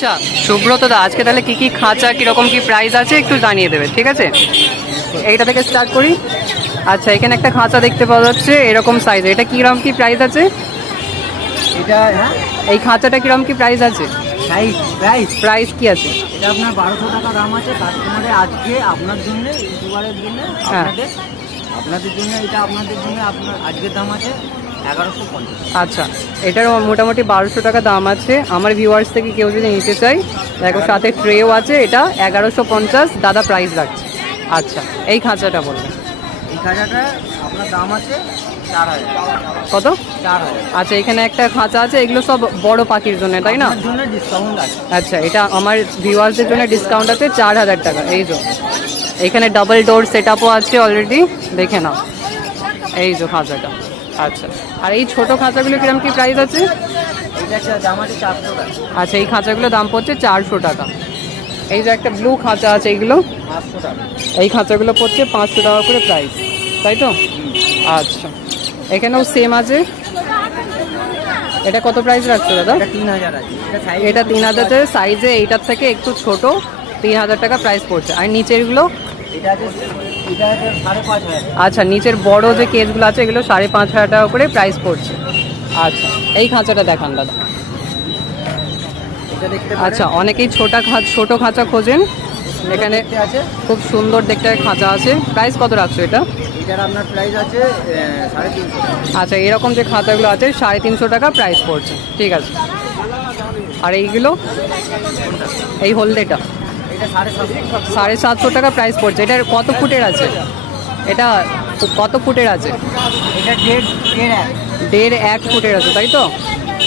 আচ্ছা সুব্রত দা, আজকে তাহলে কি কি খাঁচা কিরকম কি প্রাইস আছে একটু জানিয়ে দেবে, ঠিক আছে? এইটা থেকে স্টার্ট করি। আচ্ছা, এখানে একটা খাঁচা দেখতে পাওয়া যাচ্ছে এরকম সাইজ, এটা কিরকম কি প্রাইস আছে? এটা হ্যাঁ, এই খাঁচাটা কিরকম কি প্রাইস আছে? প্রাইস প্রাইস কি আছে? এটা আপনার 1200 টাকা দাম আছে। কাস্টমারে আজকে আপনার জন্য, ইউটিউবারের জন্য, হ্যাঁ। আপনাদের জন্য, এটা আপনাদের জন্য আপনার আজকের দাম আছে 1150। আচ্ছা, এটার মোটামুটি 1200 টাকা দাম আছে। আমার ভিউয়ার্স থেকে কেউ যদি নিতে চাই, দেখো সাথে ট্রেও আছে, এটা 1150 দাদা প্রাইস রাখছে। আচ্ছা, এই খাঁচাটা বলবেন। এই খাঁচাটা আপনার দাম আছে 4000। কত? 4000। আচ্ছা, এখানে একটা খাঁচা আছে, এগুলো সব বড় পাখির জন্য, তাই না? আপনার জন্য ডিসকাউন্ট আছে। আচ্ছা, এটা আমার ভিউয়ার্সদের জন্য ডিসকাউন্ট আছে 4000 টাকা। এই যে এখানে ডাবল ডোর সেট আপও আছে অলরেডি, দেখে নাও। এই যে খাঁচাটা। আচ্ছা, আর এই ছোট খাঁচাগুলো কিরকম কি প্রাইস আছে? এটা দাম আছে 400 টাকা। আচ্ছা, এই খাঁচাগুলো দাম পড়ছে 400 টাকা। এই যে একটা ব্লু খাঁচা আছে, এইগুলো 500 টাকা। এই খাঁচাগুলো পড়ছে 500 টাকা করে প্রাইস, তাই তো? আচ্ছা, এখানেও সেম আছে। এটা কত প্রাইস রাখছো দাদা? এটা 3000 আছে। এটা 3000 সাইজে, এইটার থেকে একটু ছোট, 3000 টাকা প্রাইস পড়ছে। আর নিচেরগুলো? এটা আছে 5500। আচ্ছা, নিচের বড় যে কেসগুলো আছে এগুলো 5500 টাকা করে প্রাইস পড়ছে। আচ্ছা, এই খাঁচাটা দেখান দাদা। এটা দেখতে আচ্ছা, অনেকেই ছোট খাঁচা খোঁজেন, এখানে আছে। খুব সুন্দর দেখতে খাঁচা আছে। প্রাইস কত রাখছো এটা? এটার আপনার প্রাইস আছে 350 টাকা। আচ্ছা, এরকম যে খাঁচাগুলো আছে 350 টাকা প্রাইস পড়ছে, ঠিক আছে। আর এইগুলো, এই হলদেটা এটা 750। 750 টাকা প্রাইস পড়ছে। এটার কত ফুটের আছে? এটা কত ফুটের আছে? এটা 1.5 ফুটের আছে, তাই তো?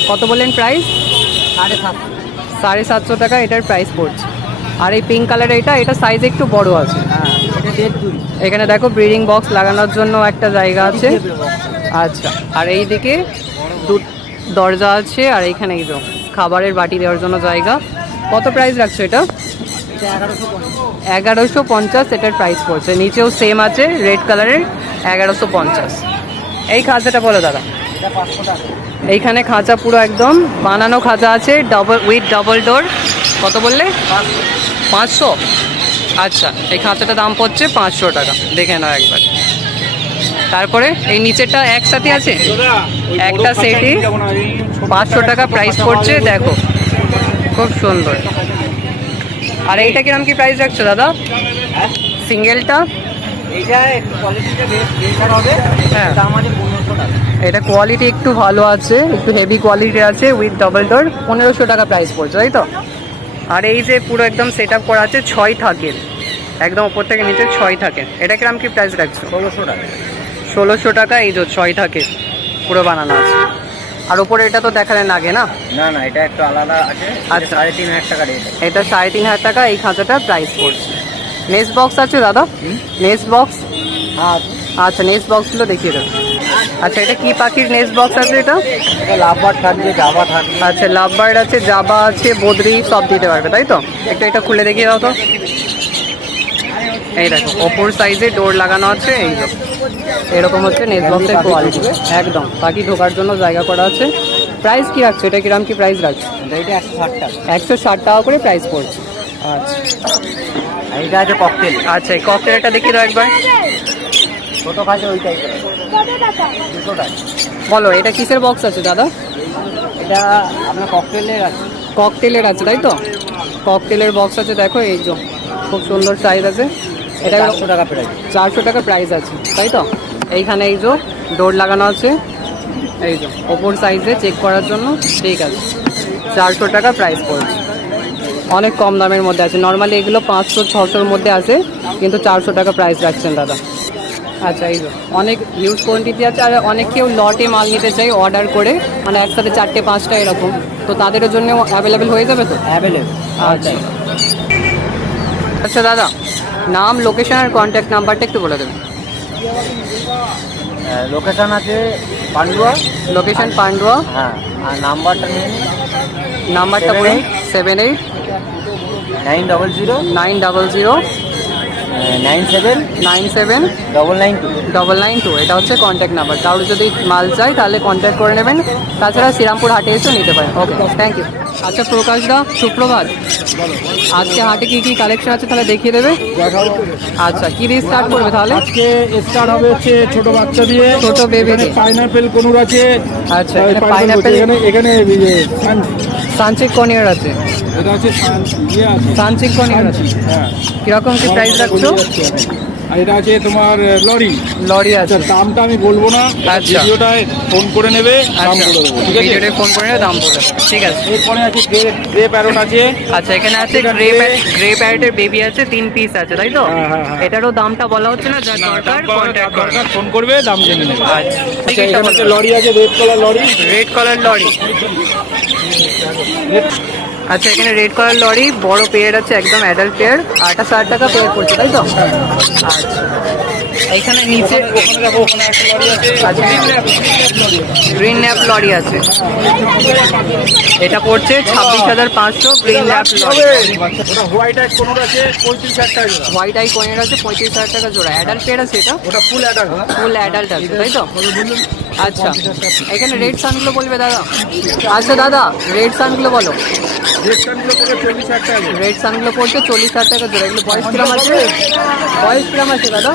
কত বললেন প্রাইস? 750। 750 টাকা এটার প্রাইস পড়ছে। আর এই পিঙ্ক কালারের এটা সাইজ একটু বড় আছে। হ্যাঁ, এটা 1.5। এখানে দেখো ব্রিডিং বক্স লাগানোর জন্য একটা জায়গা আছে। আচ্ছা, আর এই দিকে দরজা আছে, আর এইখানে এই যে খাবারের বাটি দেওয়ার জন্য জায়গা। কত প্রাইস রাখছো এটা? এটা 1150। 1150 এটার প্রাইস পড়ছে। নিচেও সেম আছে রেড কালারের, 1150। এই খাঁচাটা বলো দাদা। এটা 500 টাকা। এইখানে খাঁচা পুরো একদম বানানো খাঁচা আছে, ডাবল ডোর। কত বললে? 500। আচ্ছা, এই খাঁচাটার দাম পড়ছে 500 টাকা, দেখে নাও একবার। তারপরে এই নিচেরটা একসাথে আছে, একটা সেটই 500 টাকা প্রাইস পড়ছে, দেখো খুব সুন্দর। আর এইটা কিরকম কি প্রাইস রাখছো দাদা? সিঙ্গেলটা? এইটা একটু কোয়ালিটিটা বেটার হবে। হ্যাঁ, দাম আছে 1500 টাকা। এটা কোয়ালিটি একটু ভালো আছে, একটু হেভি কোয়ালিটি আছে, উইথ ডাবল ডোর, 1500 টাকা প্রাইস পড়ছে, তাই তো? আর এই যে পুরো একদম সেট আপ করা আছে 6 থাকের, একদম উপর থেকে নিচে 6 থাকে, এটা কিরকম কি প্রাইস রাখছো? 1600 টাকা। 1600 টাকা এই যে 6 থাকে পুরো বানানো আছে। আর উপরে এটা তো দেখালেন আগে না? না না, এটা একটু আলাদা আছে। আচ্ছা, 3500 টাকা রেট। এটা 3500 টাকা এই খাঁচাটা প্রাইস পড়ছে। নেক্সট বক্স আছে দাদা? Next box? হ্যাঁ। আচ্ছা, নেক্সট বক্সগুলো দেখিয়ে দেবো। আচ্ছা, এটা কি পাখির নেক্সট বক্স আছে এটা? এটা লাভবার্ড থাকবে, জাভা থাকবে। আচ্ছা, লাভবার্ড আছে, জাবা আছে, বদ্রি সব দিতে পারবে, তাই তো? একটু এটা খুলে দেখিয়ে দাও তো। এই দেখো ওপর সাইজে ডোর লাগানো আছে, এই তো এরকম হচ্ছে নেক্সট বক্সের কোয়ালিটি। একদম পাখি ঢোকার জন্য জায়গা করা আছে। প্রাইস কি রাখছো এটা? কিরকম কি প্রাইস রাখছো? এটা 160 টাকা। 160 টাকা করে প্রাইস পড়ছে। আচ্ছা, এইটা আছে ককটেল। আচ্ছা, এই ককটেলটা দেখিয়ে দাও একবার। ছোট খাঁচা ওই টাইপের। 200 টাকা। বলো, এটা কিসের বক্স আছে দাদা? এটা আপনার ককটেলের আছে। ককটেলের আছে, তাই তো? ককটেলের বক্স আছে, দেখো এই যে খুব সুন্দর সাইজ আছে। এটা 400 টাকা প্রাইস। 400 টাকা প্রাইস আছে, তাই তো? এইখানে এই যে ডোর লাগানো আছে, এই যে ওপর সাইজে চেক করার জন্য, ঠিক আছে। 400 টাকা প্রাইস পড়ছে, অনেক কম দামের মধ্যে আছে। নর্মালি এগুলো 500-600-র মধ্যে আছে, কিন্তু 400 টাকা প্রাইস রাখছেন দাদা। আচ্ছা, এই যে অনেক হিউজ কোয়ান্টিটি আছে। আর অনেক কেউ লটে মাল নিতে চাই অর্ডার করে, মানে একসাথে 4টে-5টা এরকম, তো তাদের জন্য অ্যাভেলেবেল হয়ে যাবে তো? অ্যাভেলেবল। আচ্ছা আচ্ছা দাদা, নাম, লোকেশন আর কন্ট্যাক্ট নাম্বারটা একটু বলে দেবেন। লোকেশন আছে পান্ডুয়া। লোকেশন পান্ডুয়া। হ্যাঁ, আর নাম্বারটা নিয়ে নিন। নাম্বারটা বলুন। 78 900 900 97 97 992। 992, এটা হচ্ছে কন্ট্যাক্ট নাম্বার। কারোর যদি মাল চাই তাহলে কন্ট্যাক্ট করে নেবেন। তাছাড়া শ্রীরামপুর হাটে এসেও নিতে পারেন। ওকে, থ্যাংক ইউ। আচ্ছা প্রকাশ দা, সুপ্রভাত। আজকে হাটে কি কি কালেকশন আছে তাহলে দেখিয়ে দেবে? দেখাবো। আচ্ছা কি দিয়ে স্টার্ট করবে তাহলে? আজকে স্টার্ট হবে হচ্ছে ছোট বাচ্চা দিয়ে, ছোট baby দিয়ে। পাইনাপেল কোনুর আছে। আচ্ছা পাইনাপেল পাইনাপেল, এখানে সানচিক কনিয়ার আছে, এটা হচ্ছে আছে সানচিক কনিয়ার আছে। হ্যাঁ। কিরকম কি প্রাইস রাখছো? আর এটা আছে তোমার লরি। লরি আছে। আচ্ছা দামটা আমি বলবো না, আচ্ছা। ভিডিওটায় ফোন করে নেবে, দাম আচ্ছা বলে দেবো, ঠিক আছে? ভিডিওতে ফোন করে দাম বলে দেবো। ঠিক আছে। এরপরে আছে গ্রে প্যারট আছে। আচ্ছা এখানে আছে এটা গ্রে প্যারেটের বেবি আছে, 3 পিস আছে তাই তো? হ্যাঁ, হ্যাঁ, হ্যাঁ। এটারও দামটা বলা হচ্ছে না, যা দরকার কন্ট্যাক্ট করবে। দরকার ফোন করবে, দাম জেনে নেবে। আচ্ছা আচ্ছা এখানে হচ্ছে লরি আছে, red colour lory. Red colour lory. আচ্ছা এখানে রেড কালার লরি, বড় পেয়ার আছে, একদম অ্যাডাল্ট পেয়ার। 60 টাকা পেয়ার পড়ছে তাই তো? আচ্ছা এখানে নিচে ওখানে দেখো, ওখানে একটা লরি আছে। গ্রিন ন্যাপ লরি আছে, এটা পড়ছে 26,500। Green nape lory. ওটা হোয়াইট আইট কোনুর আছে, 35,000 টাকা জোড়া। হোয়াইট আই কোয়েনের আছে 35,000 টাকা জোড়া। অ্যাডাল্ট পেয়ার আছে এটা? ওটা ফুল অ্যাডাল্ট। ফুল অ্যাডাল্ট আছে তাই তো? আচ্ছা এখানে রেড সানগুলো বলবে দাদা? আচ্ছা দাদা রেড সানগুলো বলো। রেস্টুরেন্টগুলো পড়ে 40,000 টাকা জোড়া। রেড সানগুলো পড়ছে 40,000 টাকা জোড়া। এগুলো বয়স কিরাম আছে? বয়স কিরাম আছে দাদা?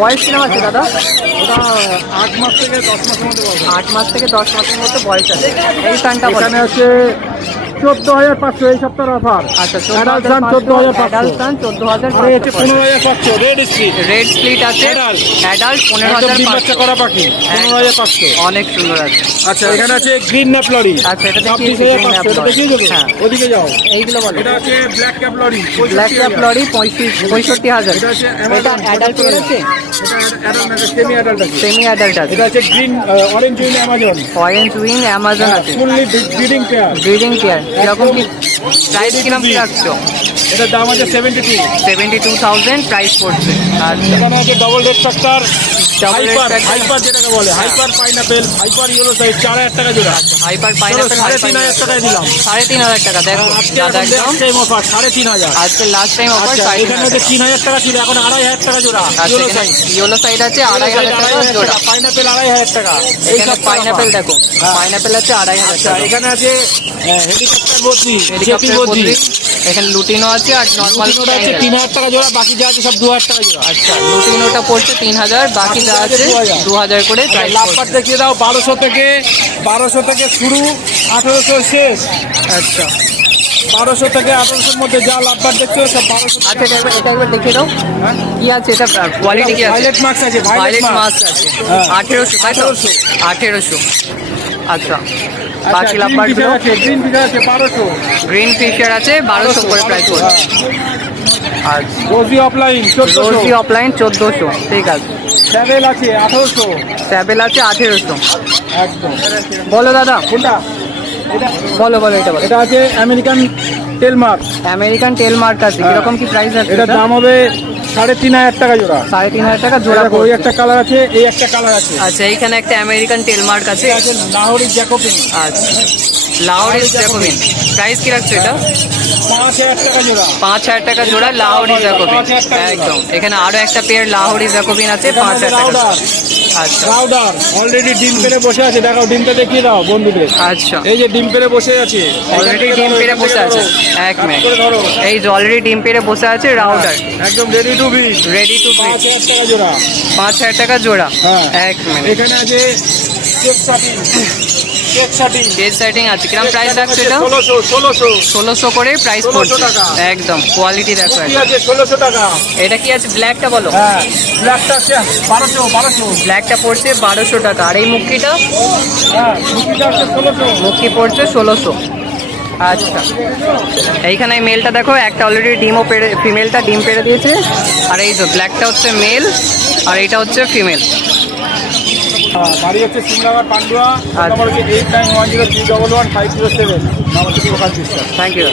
বয়স কিরাম আছে দাদা? ওটা 8 মাস থেকে 10 মাসের মধ্যে পাবে। 8 মাস থেকে 10 মাসের মধ্যে বয়স আছে। এই সানটা এখানে আছে 14,500 এই সপ্তাহের অফার। আচ্ছা অ্যাডাল্ট সান 14,500। অ্যাডাল্ট সান আর হচ্ছে 14,500। 15,500 রেড স্ট্রিট। রেড স্প্লিট আছে, Adult। অ্যাডাল্ট একদম ডিম বাচ্চা 15,500। করা পাখি, 15,500। অনেক সুন্দর আছে। আচ্ছা এখানে আছে গ্রিন ন্যাপ লরি। আচ্ছা, এটা দেখিয়ে 26,500। এটা দেখিয়ে দেবো, হ্যাঁ। ওদিকে যাও। এইগুলো বলো। এটা আছে black cap lory, black cap 65,000। Lory 65,000। এটা আছে এটা অ্যাডাল্ট পেয়ার আছে, এটা অ্যাডাল্ট না, সেমি অ্যাডাল্ট আছে। সেমি অ্যাডাল্ট আছে। এটা আছে green orange wing Amazon. Orange wing Amazon আছে, fully breeding pair. Breeding pair. কিরকম কি প্রাইস কিরকম কি রাখছো? এটার দাম আছে 72। 72,000 প্রাইস পড়ছে। আচ্ছা এখানে আছে double red factor, Double red hyper factor। Hyper যেটাকে বলে, hyper pineapple, hyper yellow size, 4,000 টাকা জোড়া। হাইপার চলো, পাইনাপেল 3,500 টাকায় দিলাম। 3,500 টাকা। দেখো আজকে দাদা একদম লাস্ট টাইম অফার 3,500। আজকে লাস্ট টাইম অফার আচ্ছা এখানে হচ্ছে 3,500। 3,000 টাকা ছিল, এখন 2,500 টাকা জোড়া। ইয়েলো সাইজ, ইয়েলো সাইড আছে 2,500 টাকা জোড়া। পাইনাপেল 2,500 টাকা। এই এখানে সব পাইনাপেল দেখো, হ্যাঁ। পাইনাপেল আছে 2,500 আচ্ছা টাকা। এখানে আছে হেলিকপ্টার বদ্রি, হেলিকপ্টার বদ্রি। বদ্রি। এখানে লুটিনো আছে আর নর্মাল ওটা হচ্ছে 3,000 টাকা জোড়া, বাকি যা আছে সব 2,000 টাকা জোড়া। আচ্ছা লুটিনোটা পড়ছে 3,000, বাকি যা আছে 2,000 করে প্রাইস লাভবার দেখিয়ে দাও, 1200 থেকে শুরু, 1,800 শেষ। আচ্ছা 1200 থেকে 1,800 মধ্যে যা লাভবার দেখছো সব 1200। আচ্ছা এটা একবার দেখিয়ে দাও কি আছে, এটা কোয়ালিটি কি আছে? ভাইলেট মার্কস আছে, ভাইলেট মাস্ক আছে হ্যাঁ। 1,800 তাই তো? 1,800। আচ্ছা বাকি গ্রিন লাভবার ফিশার আছে, 1200। গ্রিন ফিশার আছে 1200 করে প্রাইস পড়ছে। আচ্ছা রোজি অফলাইন 1400। রোজি অফলাইন 1400। ঠিক আছে। স্যাভেল আছে 1,800। স্যাবেল আছে 1,800। একদম। বলো দাদা, কোনটা? এটা বলো এটা বলো। এটা আছে আমেরিকান টেলমার্ক। আমেরিকান টেল মার্ক আছে, কিরকম কি প্রাইস আছে? এটার দাম হবে 3,500 টাকা জোড়া। 3,500 টাকা জোড়া দেখো, ওই পড়ছে। একটা কালার আছে, এই একটা কালার আছে। আচ্ছা এইখানে একটা আমেরিকান টেল মার্ক আছে। এটা আছে লাহোরি জ্যাকোবিন, আচ্ছা লাহোরি জ্যাকোবিন। প্রাইস কি রাখছো এটা? 5,000 টাকা জোড়া। 5,000 টাকা জোড়া লাহোরি জ্যাকোবিন। 5,000 টাকা জোড়া। একদম। এখানে আরো একটা পেয়ার লাহোরি জ্যাকোবিন আছে এখানে 5,000 আছে টাকা। রাউডার। আচ্ছা রাউডার অলরেডি ডিম পেড়ে বসে আছে, দেখাও ডিমটা দেখিয়ে দাও বন্ধুদের। আচ্ছা এই যে ডিম পেড়ে বসে আছে, অলরেডি ডিম পেড়ে বসে আছে। এক মিনিট, করে ধরো, এই যে অলরেডি ডিম পেড়ে বসে আছে রাউডার, একদম ready to be. Ready to be. 5,000 টাকা জোড়া। 5,000 টাকা জোড়া। হ্যাঁ। এক মিনিট। এখানে আছে চেক শাটিং, চেক শাটিং। পেজ সেটিং আছে, কিরম প্রাইস রাখছো এটা? 1600। 1600 করে প্রাইস 1600 পড়ছে। টাকা। একদম কোয়ালিটি দেখো কি এটা। আছে 1600 টাকা। এটা কি আছে ব্ল্যাকটা বলো? হ্যাঁ, ব্ল্যাকটা আছে 1200। ব্ল্যাকটা পড়ছে 1200 টাকা। আর এই মুক্তিটা? হ্যাঁ, মুখিটা আছে 1600। মুক্তি পড়ছে 1600। আচ্ছা এইখানে এই মেলটা দেখো, একটা অলরেডি ডিমও পেড়ে, ফিমেলটা ডিম পেড়ে দিয়েছে। আর এই যে ব্ল্যাকটা হচ্ছে মেল আর এইটা হচ্ছে ফিমেল। বাড়ি হচ্ছে সিমলাগার পান্ডুয়া, নাম্বার হচ্ছে 8910311507। নাম হচ্ছে প্রকাশ বিশ্বাস। Thank you.